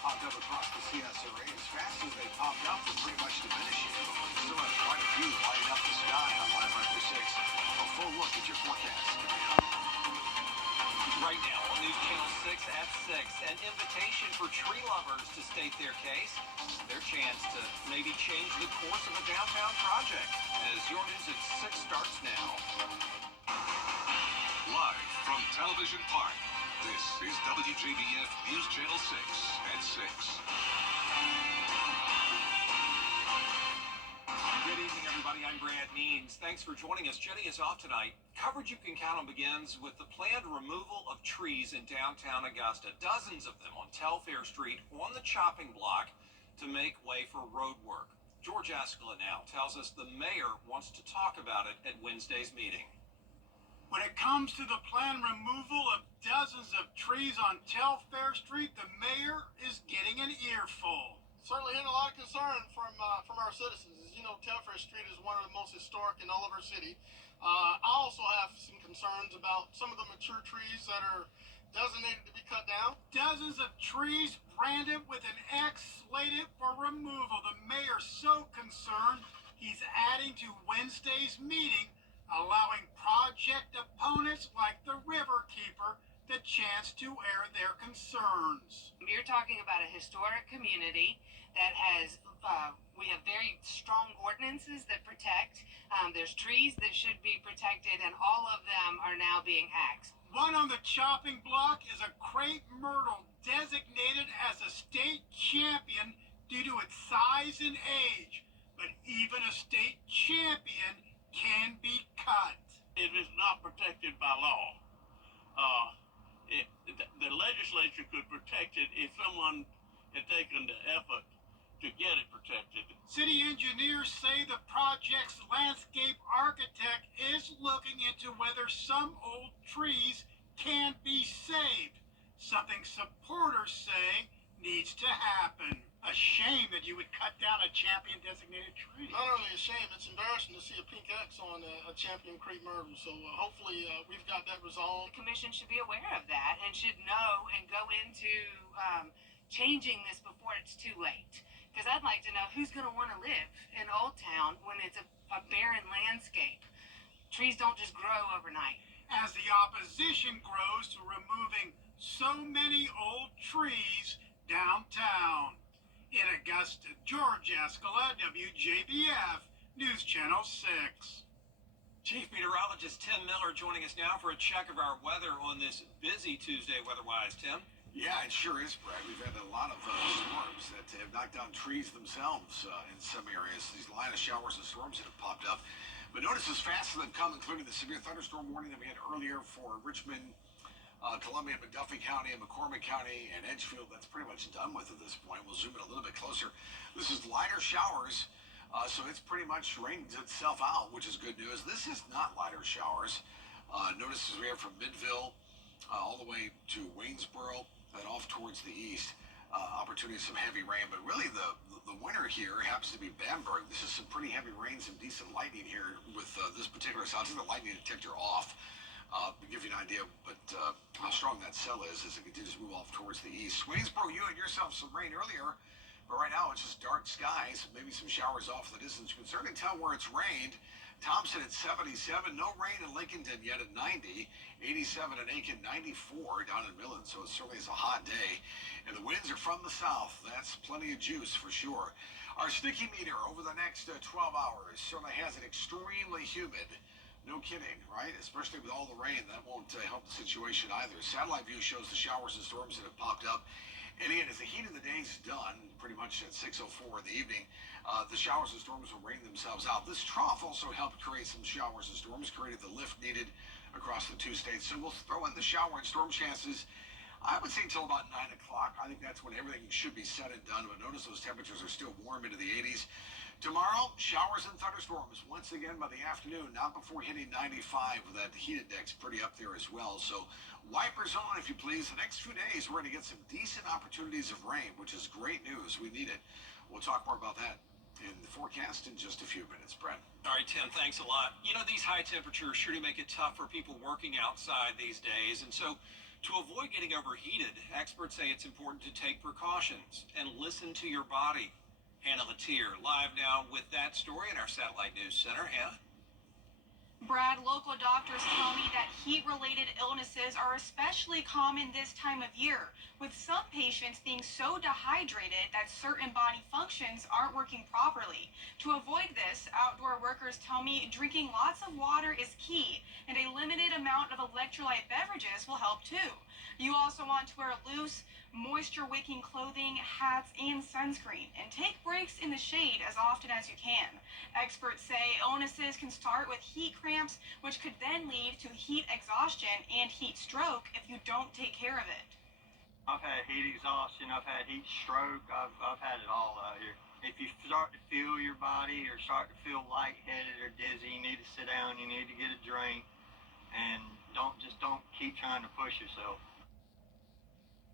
popped up across the CSRA as fast as they popped up, they're pretty much diminishing. Still have quite a few lighting up the sky on Line 6. A full look at your forecast coming up. Right now on News Channel 6 at 6, an invitation for tree lovers to state their case, their chance to maybe change the course of a downtown project. As your news at 6 starts now. Live from Television Park, this is WJBF News Channel 6 at 6. Good evening, everybody. I'm Brad Means. Thanks for joining us. Jenny is off tonight. Coverage you can count on begins with the planned removal of trees in downtown Augusta. Dozens of them on Telfair Street on the chopping block to make way for road work. George Ascala now tells us the mayor wants to talk about it at Wednesday's meeting. When it comes to the planned removal of dozens of trees on Telfair Street, the mayor is getting an earful. Certainly hearing a lot of concern from our citizens. As you know, Telfair Street is one of the most historic in all of our city. I also have some concerns about some of the mature trees that are designated to be cut down. Dozens of trees branded with an X slated for removal. The mayor's so concerned, he's adding to Wednesday's meeting, allowing project opponents like the Riverkeeper the chance to air their concerns. You're talking about a historic community that has, we have very strong ordinances that protect. There's trees that should be protected, and all of them are now being axed. One on the chopping block is a crepe myrtle designated as a state champion due to its size and age. But even a state champion can be cut. It is not protected by law. The legislature could protect it if someone had taken the effort to get it protected. City engineers say the project's landscape architect is looking into whether some old trees can be saved, something supporters say needs to happen. A shame that you would cut down a champion designated tree. Not only a shame, it's embarrassing to see a pink X on a champion crepe myrtle. So hopefully we've got that resolved. The commission should be aware of that and should know and go into changing this before it's too late. Because I'd like to know who's going to want to live in Old Town when it's a barren landscape. Trees don't just grow overnight. As the opposition grows to removing so many old trees downtown. In Augusta, George Ascala, WJBF, News Channel 6. Chief Meteorologist Tim Miller joining us now for a check of our weather on this busy Tuesday weather-wise. Tim? Yeah, it sure is, Brad. We've had a lot of storms that have knocked down trees themselves in some areas. These line of showers and storms that have popped up. But notice as fast as they've come, including the severe thunderstorm warning that we had earlier for Richmond, Columbia, McDuffie County, and McCormick County, and Edgefield, that's pretty much done with at this point. We'll zoom in a little bit closer. This is lighter showers, so it's pretty much rained itself out, which is good news. This is not lighter showers. Notice as we have from Midville all the way to Waynesboro and off towards the east, opportunity of some heavy rain. But really the winner here happens to be Bamberg. This is some pretty heavy rain, some decent lightning here with this particular cell. I'll take the lightning detector off. To give you an idea, but how strong that cell is as it continues to move off towards the east. Waynesboro, you had yourself some rain earlier, but right now it's just dark skies, maybe some showers off the distance. You can certainly tell where it's rained. Thompson at 77, no rain in Lincolnton yet at 90, 87 in Aiken, 94 down in Millen, so it certainly is a hot day. And the winds are from the south. That's plenty of juice for sure. Our sticky meter over the next 12 hours certainly has it extremely humid. No kidding, right? Especially with all the rain, that won't help the situation either. Satellite view shows the showers and storms that have popped up. And again, as the heat of the day is done, pretty much at 6:04 in the evening, the showers and storms will rain themselves out. This trough also helped create some showers and storms, created the lift needed across the two states. So we'll throw in the shower and storm chances, I would say, until about 9 o'clock. I think that's when everything should be said and done. But notice those temperatures are still warm into the 80s. Tomorrow, showers and thunderstorms once again by the afternoon, not before hitting 95 with that heat index pretty up there as well. So wipers on, if you please. The next few days, we're going to get some decent opportunities of rain, which is great news. We need it. We'll talk more about that in the forecast in just a few minutes. Brent. All right, Tim, thanks a lot. You know, these high temperatures sure do make it tough for people working outside these days. And so to avoid getting overheated, experts say it's important to take precautions and listen to your body. Hannah Latier live now with that story in our Satellite News Center. Hannah? Brad, local doctors tell me that heat-related illnesses are especially common this time of year, with some patients being so dehydrated that certain body functions aren't working properly. To avoid this, outdoor workers tell me drinking lots of water is key, and a limited amount of electrolyte beverages will help too. You also want to wear loose, moisture-wicking clothing, hats, and sunscreen, and take breaks in the shade as often as you can. Experts say illnesses can start with heat cramps, which could then lead to heat exhaustion and heat stroke if you don't take care of it. I've had heat exhaustion, I've had heat stroke, I've had it all out here. If you start to feel your body or start to feel lightheaded or dizzy, you need to sit down, you need to get a drink, and don't keep trying to push yourself.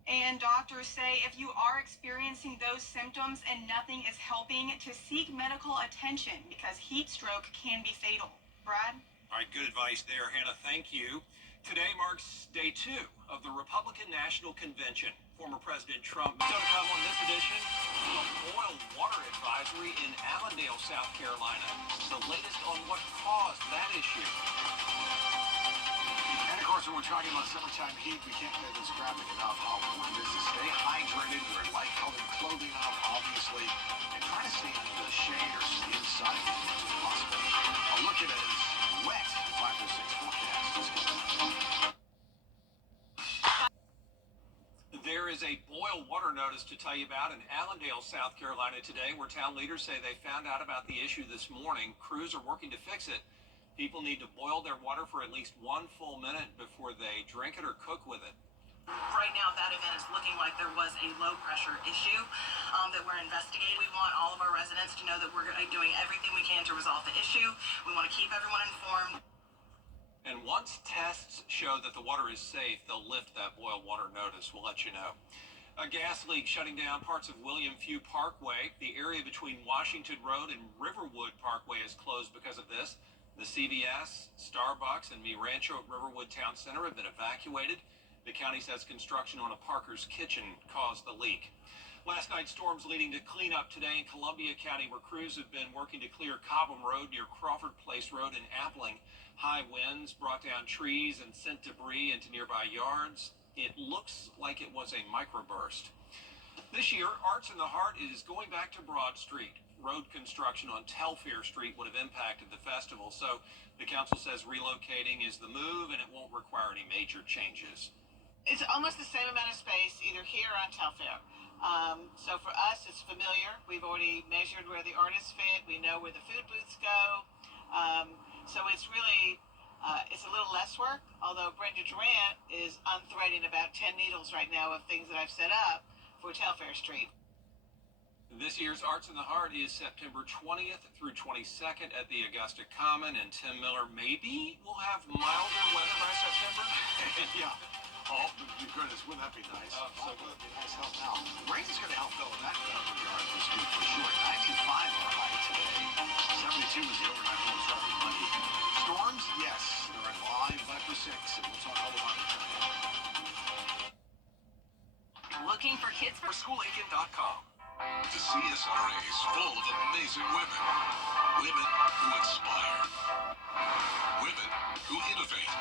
And doctors say if you are experiencing those symptoms and nothing is helping, to seek medical attention because heat stroke can be fatal. Brad? All right, good advice there, Hannah. Thank you. Today marks day 2 of the Republican National Convention. Former President Trump. So to come on this edition, a boil water advisory in Allendale, South Carolina. The latest on what caused that issue. And of course, when we're talking about summertime heat, we can't play this graphic enough how important it is to stay hydrated, wear light-colored clothing on, obviously, and try to stay in the shade or inside as much as possible. A look at it as wet 5 or 6 forecast. There is a boil water notice to tell you about in Allendale, South Carolina today, where town leaders say they found out about the issue this morning. Crews are working to fix it. People need to boil their water for at least 1 full minute before they drink it or cook with it. Right now, that event is looking like there was a low-pressure issue that we're investigating. We want all of our residents to know that we're doing everything we can to resolve the issue. We want to keep everyone informed. And once tests show that the water is safe, they'll lift that boil water notice. We'll let you know. A gas leak shutting down parts of William Few Parkway. The area between Washington Road and Riverwood Parkway is closed because of this. The CVS, Starbucks, and Mi Rancho at Riverwood Town Center have been evacuated. The county says construction on a Parker's Kitchen caused the leak. Last night, storms leading to cleanup today in Columbia County, where crews have been working to clear Cobham Road near Crawford Place Road in Appling. High winds brought down trees and sent debris into nearby yards. It looks like it was a microburst. This year, Arts in the Heart is going back to Broad Street. Road construction on Telfair Street would have impacted the festival, so the council says relocating is the move and it won't require any major changes. It's almost the same amount of space either here or on Telfair. So for us, it's familiar. We've already measured where the artists fit. We know where the food booths go. So it's really, it's a little less work, although Brenda Durant is unthreading about 10 needles right now of things that I've set up for Telfair Street. This year's Arts in the Heart is September 20th through 22nd at the Augusta Common, and Tim Miller maybe will have milder weather by September. Yeah. Oh, goodness, wouldn't that be nice? So would be nice help now. Rain's going to help, though, in that regard this week for sure. 95 our high today. 72 is the overnight low traffic Monday. Storms, yes, they're at 5 for 6, and we'll talk all about it coming up. Looking for kids For SchoolAcon.com. The CSRA is full of amazing women. Women who inspire. Women who innovate.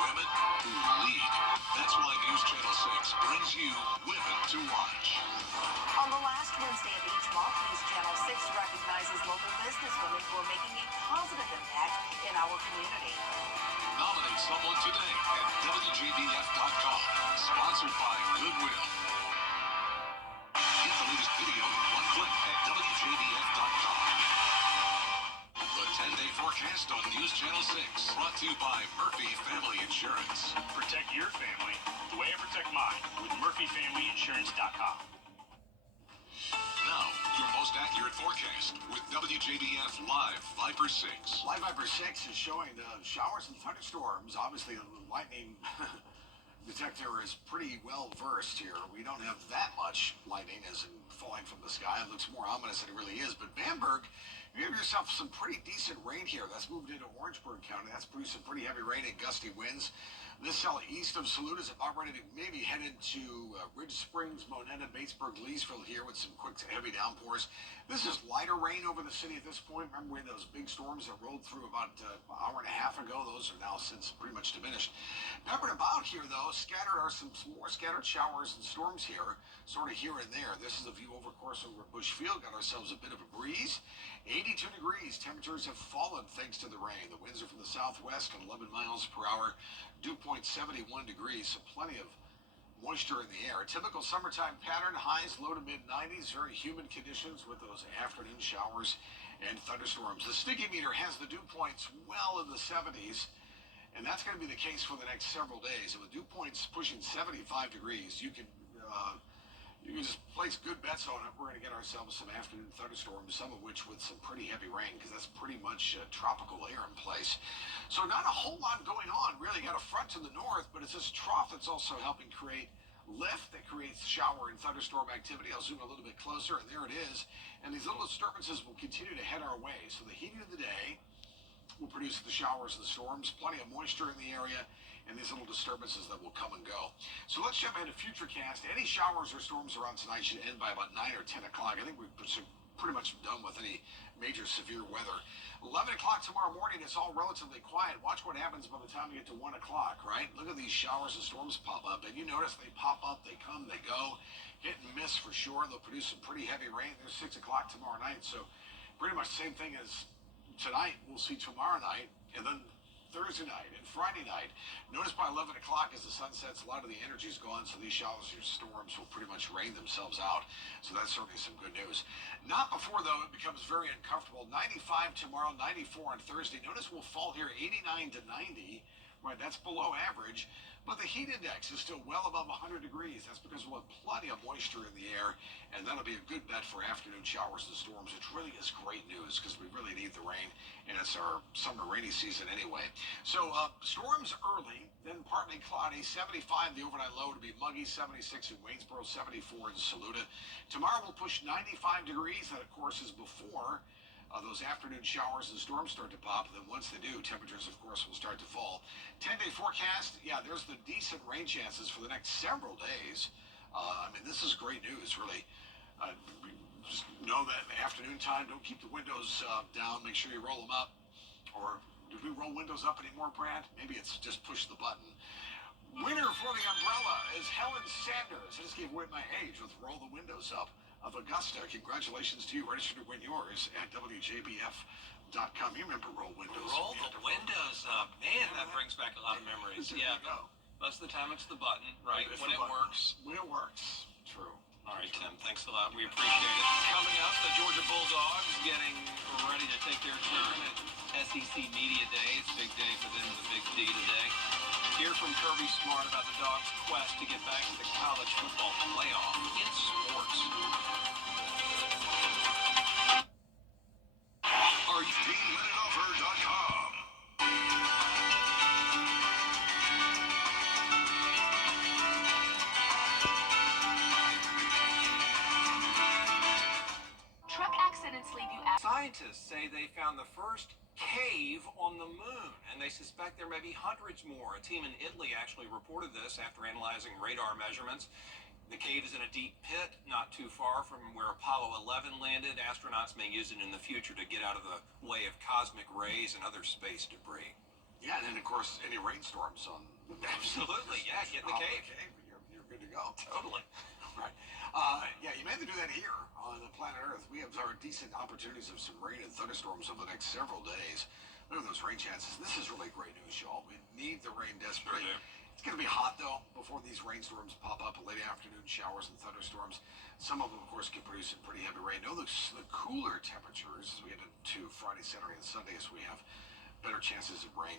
Women who lead. That's why News Channel 6 brings you Women to Watch. On the last Wednesday of each month, News Channel 6 recognizes local businesswomen who are making a positive impact in our community. Nominate someone today at WJBF.com. Sponsored by Goodwill. Get the latest video in one click at WJBF.com. The 10-day forecast on News Channel 6. Brought to you by Murphy Family Insurance. Protect your family the way I protect mine with MurphyFamilyInsurance.com. Now, your most accurate forecast with WJBF Live Viper 6. Live Viper 6 is showing showers and thunderstorms. Obviously, lightning detector is pretty well versed here. We don't have that much lightning as in falling from the sky. It looks more ominous than it really is. But Bamberg, you have yourself some pretty decent rain here. That's moved into Orangeburg County. That's produced some pretty heavy rain and gusty winds. This cell east of Saluda is about ready to maybe head into Ridge Springs, Monetta, Batesburg, Leesville here with some quick to heavy downpours. This is lighter rain over the city at this point. Remember we had those big storms that rolled through about an hour and a half ago? Those are now since pretty much diminished. Peppered about here, though, scattered are some more scattered showers and storms here, sort of here and there. This is a view over course over Bush Field. Got ourselves a bit of a breeze. 82 degrees. Temperatures have fallen thanks to the rain. The winds are from the southwest at 11 miles per hour. Dew point 71 degrees, so plenty of moisture in the air. Typical summertime pattern, highs low to mid 90s, very humid conditions with those afternoon showers and thunderstorms. The sticky meter has the dew points well in the 70s, and that's going to be the case for the next several days. And with dew points pushing 75 degrees, you can just place good bets on it. We're going to get ourselves some afternoon thunderstorms, some of which with some pretty heavy rain, because that's pretty much tropical air in place. So not a whole lot going on, really. Got a front to the north, but it's this trough that's also helping create lift that creates shower and thunderstorm activity. I'll zoom a little bit closer, and there it is. And these little disturbances will continue to head our way. So the heat of the day will produce the showers and the storms, plenty of moisture in the area, and these little disturbances that will come and go. So let's jump into Futurecast. Any showers or storms around tonight should end by about 9 or 10 o'clock. I think we're pretty much done with any major severe weather. 11 o'clock tomorrow morning, it's all relatively quiet. Watch what happens by the time we get to 1 o'clock, right? Look at these showers and storms pop up, and you notice they pop up, they come, they go. Hit and miss for sure. They'll produce some pretty heavy rain. There's 6 o'clock tomorrow night, so pretty much the same thing as tonight. We'll see tomorrow night, and then Thursday night and Friday night. Notice by 11 o'clock as the sun sets, a lot of the energy is gone, so these showers or storms will pretty much rain themselves out. So that's certainly some good news. Not before, though, it becomes very uncomfortable. 95 tomorrow, 94 on Thursday. Notice we'll fall here 89 to 90. Right, that's below average. But the heat index is still well above 100 degrees. That's because we'll have plenty of moisture in the air, and that'll be a good bet for afternoon showers and storms, which really is great news because we really need the rain, and it's our summer rainy season anyway. So storms early, then partly cloudy, 75 the overnight low to be muggy, 76 in Waynesboro, 74 in Saluda. Tomorrow we'll push 95 degrees. That, of course, is before those afternoon showers and storms start to pop. And then once they do, temperatures, of course, will start to fall. 10-day forecast, yeah, there's the decent rain chances for the next several days. I mean, this is great news, really. Just know that in the afternoon time, don't keep the windows down. Make sure you roll them up. Or do we roll windows up anymore, Brad? Maybe it's just push the button. Winner for the umbrella is Helen Sanders. I just gave away my age with Roll the Windows Up of Augusta. Congratulations to you. Register to win yours at WJBF.com. You remember Roll Windows. Roll the windows up. Man, that brings back a lot of memories. Yeah. Most of the time it's the button, right? When it works. When it works. True. All right, Tim, thanks a lot. We appreciate it. Coming up, the Georgia Bulldogs getting ready to take their turn at SEC Media Days. Big day for them, the Big D today. Hear from Kirby Smart about the Dogs' quest to get back to the college football playoff in sports. Are you TeamMinuteOffer.com? Truck accidents leave you out. Scientists say they found the first cave on the moon, and they suspect there may be hundreds more. A team in Italy actually reported this after analyzing radar measurements. The cave is in a deep pit not too far from where Apollo 11 landed. Astronauts may use it in the future to get out of the way of cosmic rays and other space debris. Yeah, and then, of course, any rainstorms on... Absolutely, yeah, get in the cave. You're good to go. Totally. Right. Yeah, you may have to do that here on the planet Earth. We have our decent opportunities of some rain and thunderstorms over the next several days. Look at those rain chances. This is really great news, y'all. We need the rain desperately. Sure do. It's going to be hot, though, before these rainstorms pop up. Late afternoon showers and thunderstorms. Some of them, of course, can produce some pretty heavy rain. No, the cooler temperatures as we get into Friday, Saturday, and Sunday, as we have better chances of rain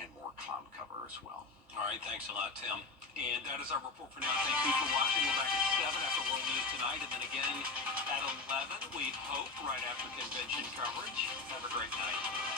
and more cloud cover as well. All right, thanks a lot, Tim. And that is our report for now. Thank you for watching. We're back at 7 after World News Tonight, and then again at 11, we hope, right after convention coverage. Have a great night.